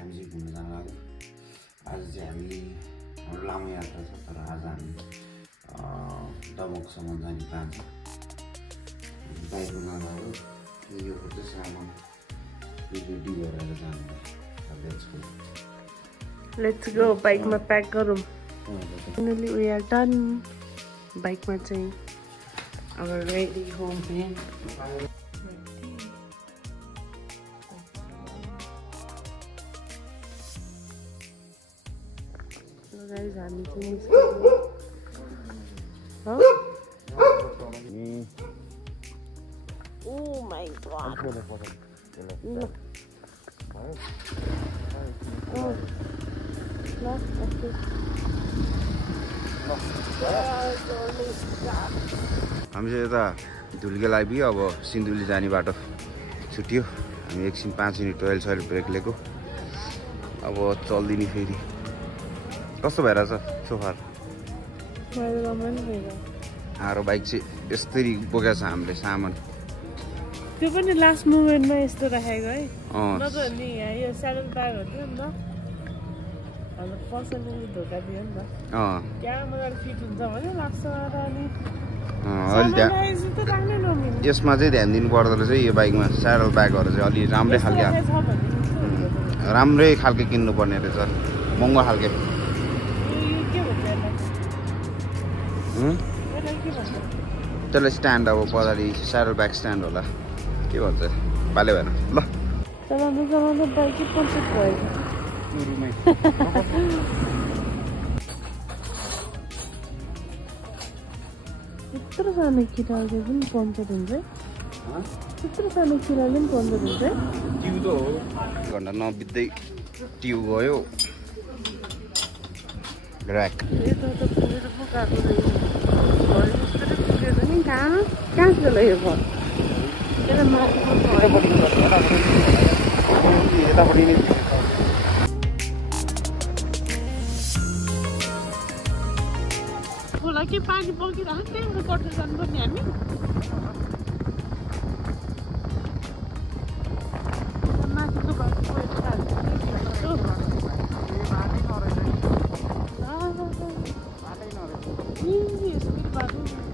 हामी चाहिँ घुम्न जान लाग्यो। आज चाहिँ हामी हाम्रो लामो यात्रा छ, तर आज हामी दमकसम्म जाने प्लान छ। बाइकमा लाग्यो यो चाहिँ सामान रेडी गरेर जानु। लेट्स गो बाइकमा प्याक गरौँ। Finally we are done. बाइकमा चाहिँ अब रेडी होम प्लेन। गाइस हामी चाहिँ Oh my god. हामी चाहिँ यता धुल्केल आइपुग्यो। अब सिन्धुली जाने बाटो छुट्यो। हामी एकछिन 5 मिनट टोइलेट सोइलेट ब्रेक लिएको। अब चल्दिने फेरि। कस्तो भइरहेछ सोफार? हाम्रो बाइक चाहिँ यस्तरी बोकेको छ हामीले सामान। त्यो पनि लास्ट मोमेन्टमा यस्तो राखेको है। नत्र नि यो स्याडल ब्याग हो नि त। हाम्रो पर्सनली धोका दियो नि त। क्या मजाले फिट हुन्छ भने लाग्छ। यसमा चाहिँ ध्यान दिनु पर्दो रहेछ यो बाइकमा। स्याडल ब्यागहरू चाहिँ अलि राम्रै खालके किन्नु पर्ने रहेछ। महँगो खालके। त्यसलाई स्ट्यान्ड अब पछाडि स्याडल ब्याग स्ट्यान्ड होला। के भन्छ पाले भएन ल। चलाउँदा बाइकै पञ्चर भयो। त्यत्रो सानो केटाले पनि पञ्चर हुन्छ। त्यत्रो सानो केटाले पनि पञ्चर हुन्छ। ट्यु त हो। घन्टा नबित्दै ट्यु गयो। ऱ्याक यता त पुगेर पो गएको रहेछ। पुगेर नि कहाँ गयो यो घर? खोला के पानी बगिरहेको त्यहाँबाट कट्न जानुपर्ने हामी। माथिको बाटो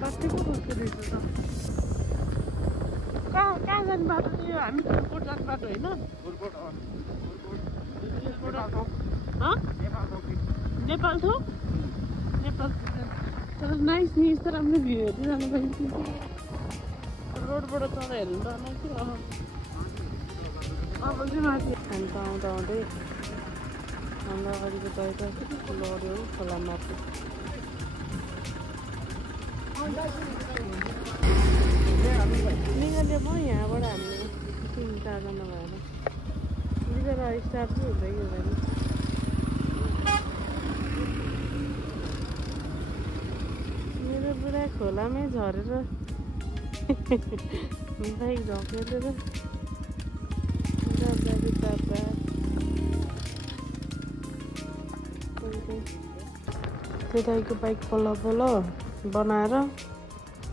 बाटै पो खोज्दो रहेछ त। कहाँ जाने बाटो चाहिँ यो? हामी पुरकोट जाने बाटो होइन? नेपाल थोक? नेपाल तर नाइस नि। यस्तो राम्रो भ्यू हेर्दै जानु पाइन्छ। रोडबाट तल हेर्नु त कि अब चाहिँ माथि हामी त आउँदा आउँदै हाम्रो अगाडिको बाहिर लड्यो खोला माथि। निकाल्यो म यहाँबाट हामीले 3-4 जना भएर बिचरा स्टार्ट चाहिँ हुँदै हुँदैन। मेरो पुरा खोलामै झरेर बाइक झकेर त्यो दाइको बाइक पल्ल बनाएर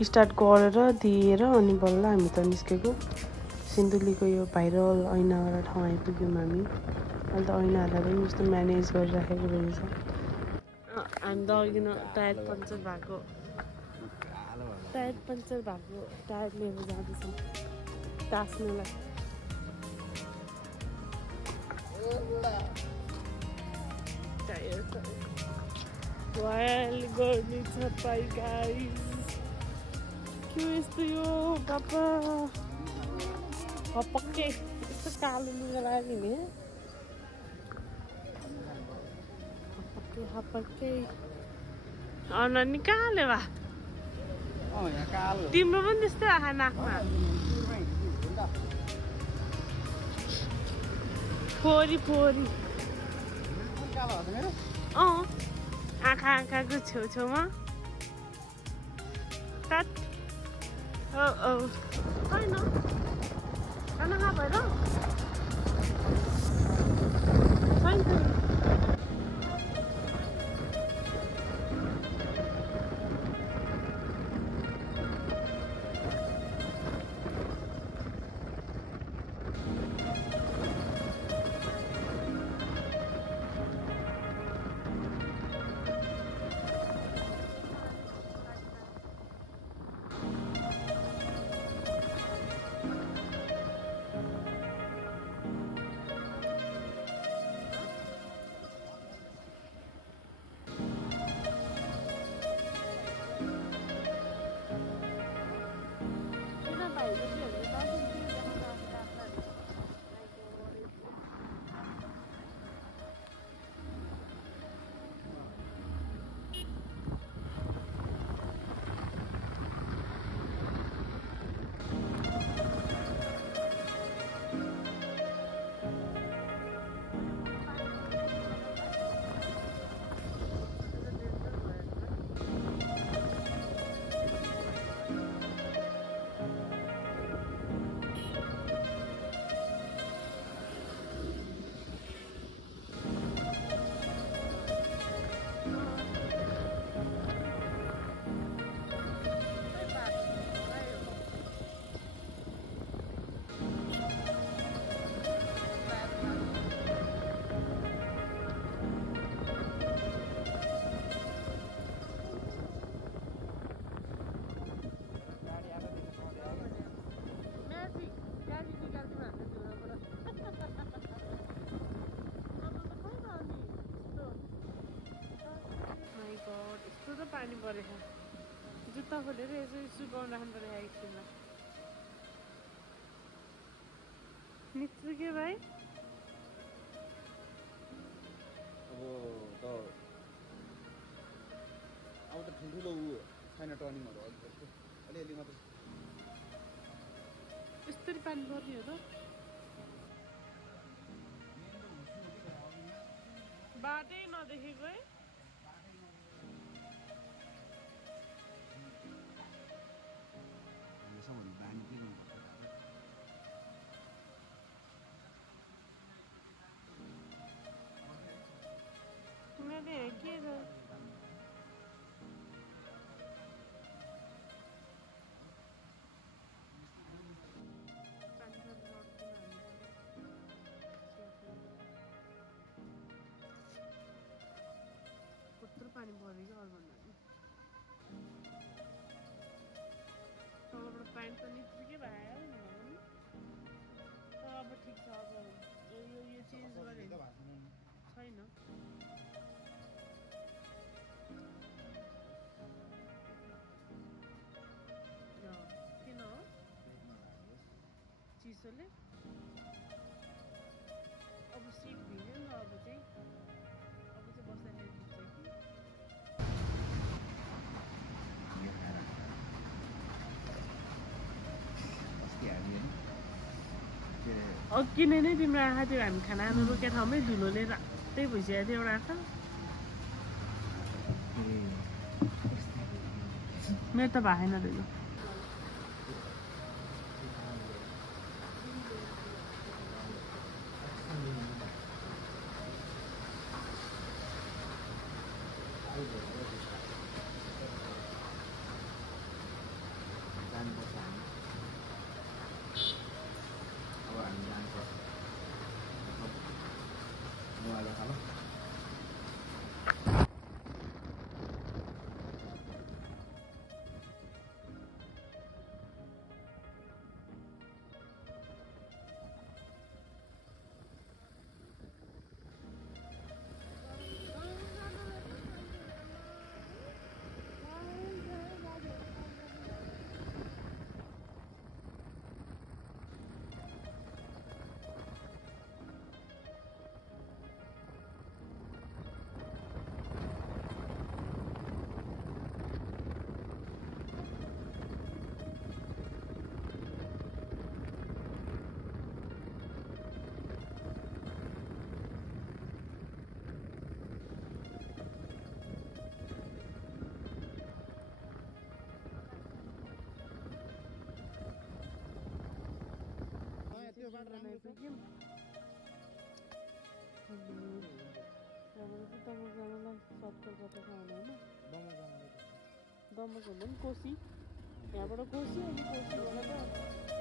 स्टार्ट गरेर दिएर अनि बल्ल हामी त निस्केको। सिन्धुलीको यो भाइरल ऐनावाला ठाउँ आइपुग्यौँ हामी। अहिले त ऐनाहरूलाई पनि यस्तो म्यानेज गरिराखेको रहेछ। हामी त अघि टायर पङ्चर भएको टायर लिएर जाँदैछौँ टास्नुलाई। टायर गर्ने छ पाइ गाइस। के यस्तो यो बाबा हपक्कै यस्तो कालो लुगा लाग्यो नि। हपक्कै अनि काले भा तिम्रो पनि त्यस्तै आँखा नाकमा फोरी आँखाको छेउछेउमा होइन खाना खा भएर परेको जुत्ता खोलेर यसो सुकाउन राख्नु पऱ्यो एकछिनमा नित्य के भाइ अब त ठुल्ठुलो ऊ छैन टर्निङहरू अलिअलि मात्र यस्तरी पानी पर्ने हो त बाटै नदेखेको है मैले के छ कत्रो पानी पऱ्यो क्या अर्को तलबाट प्यान्ट त नित्रिकै भयो तर अब ठिक छ अब यो चेन्ज गरेँ छैन किन हो चिसोले अब सिट भिज्यो नि त अब चाहिँ बस्दाखेरि भिज्छ कि अघि नै तिम्रो आँखा थियो हामी खाना खानु रोकेको ठाउँमै धुलोले रातै भइसकेको थियो एउटा आँखा मेरो त भएन धुलो दमक भन्दा पनि कोसी यहाँबाट कोसी अनि कोसीबाट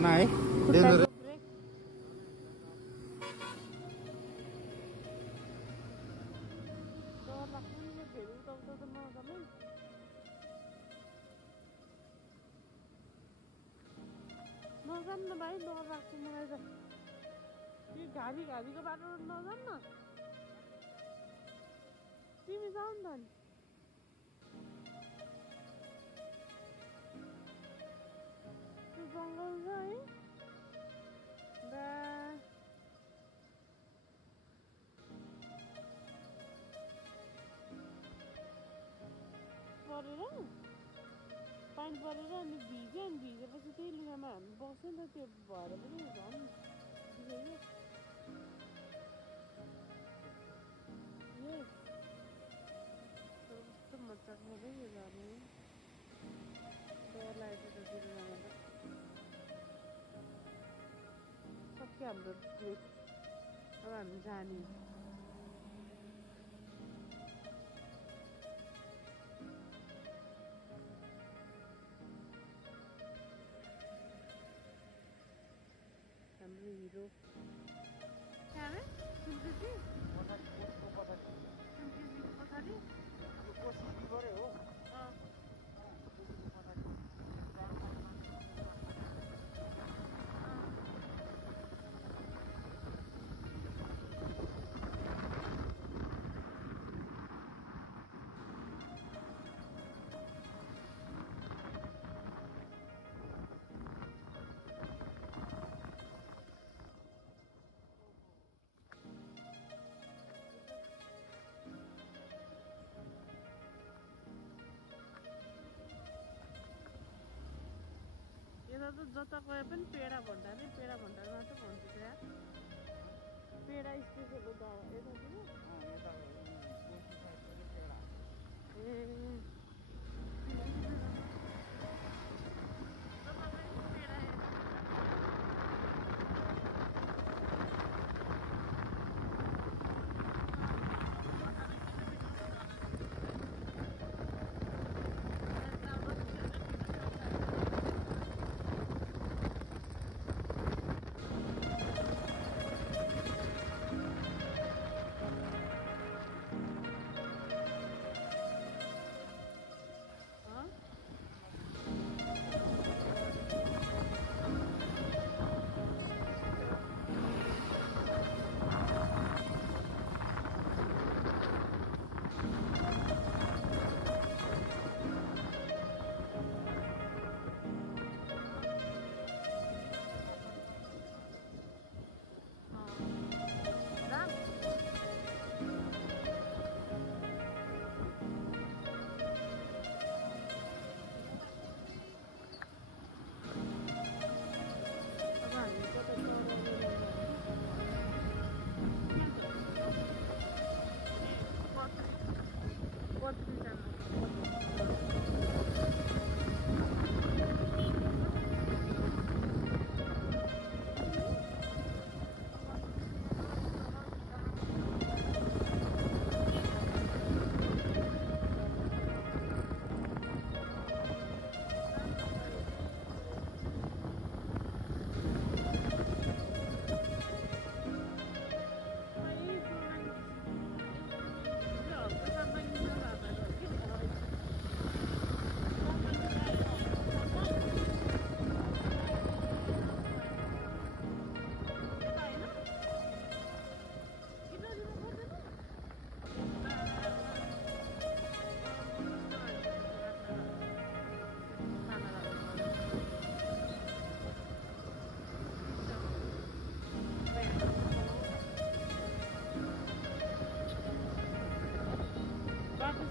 खतरनाक है डेन्जर नजाम न भाइ डर लाग्छ मलाई त यो घारीको बाटो नजाम न तिमी जाऊ नि त नि त्यो जङ्गल छ है परेर पानी परेर अनि भिज्यो अनि भिजेपछि त्यही लुगामा हामी बस्यो नि त त्यो भएर पनि झन् भिजेको कस्तो मजाको भयो यो जानु डर लागेको त त्यो जाँदा सक्यो हाम्रो ट्रिप अब हामी जाने हाम्रो हिरो कहाँ सिलगढी सिलगढीको पछाडि कोसिस गरे हो यता त जता गए पनि पेडा भण्डार मात्र भन्छ त्यहाँ पेडा स्पेसल हो यतातिर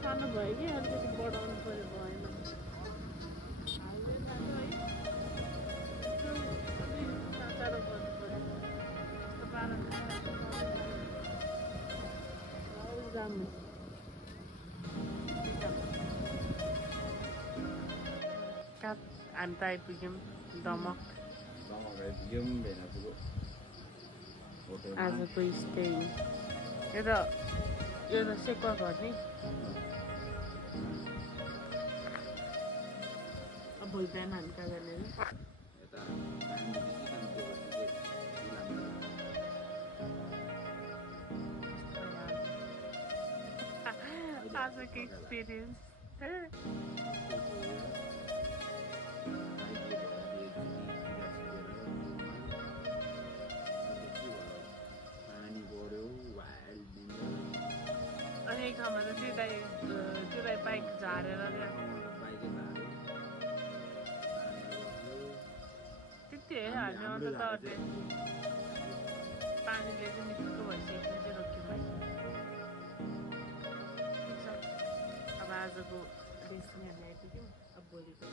सानो भयो कि अलिकति बढाउनु पर्यो भएन हाइवे बाटो है टाढो गर्नु पर्यो यस्तो पाराले जानु हामी त आइपुग्यौँ दमक आजको स्टे यो त सेकुवा घर नि अब भोलि बिहान हामी कहाँ जाने आजको एक्सपिरियन्स अनि एक ठाउँमा त त्यो बाइक झारेर त्यति है हामी अन्त त पानीले चाहिँ निस्केको भइसकेपछि चाहिँ रोक्यौँ है ठिक छ अब आजको डेस्टिनेसन आइपुग्यौँ अब भोलिको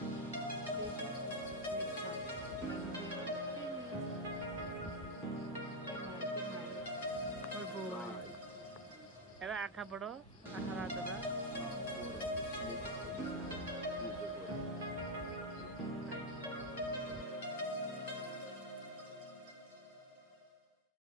हेर आँखाबाट आँखा रातो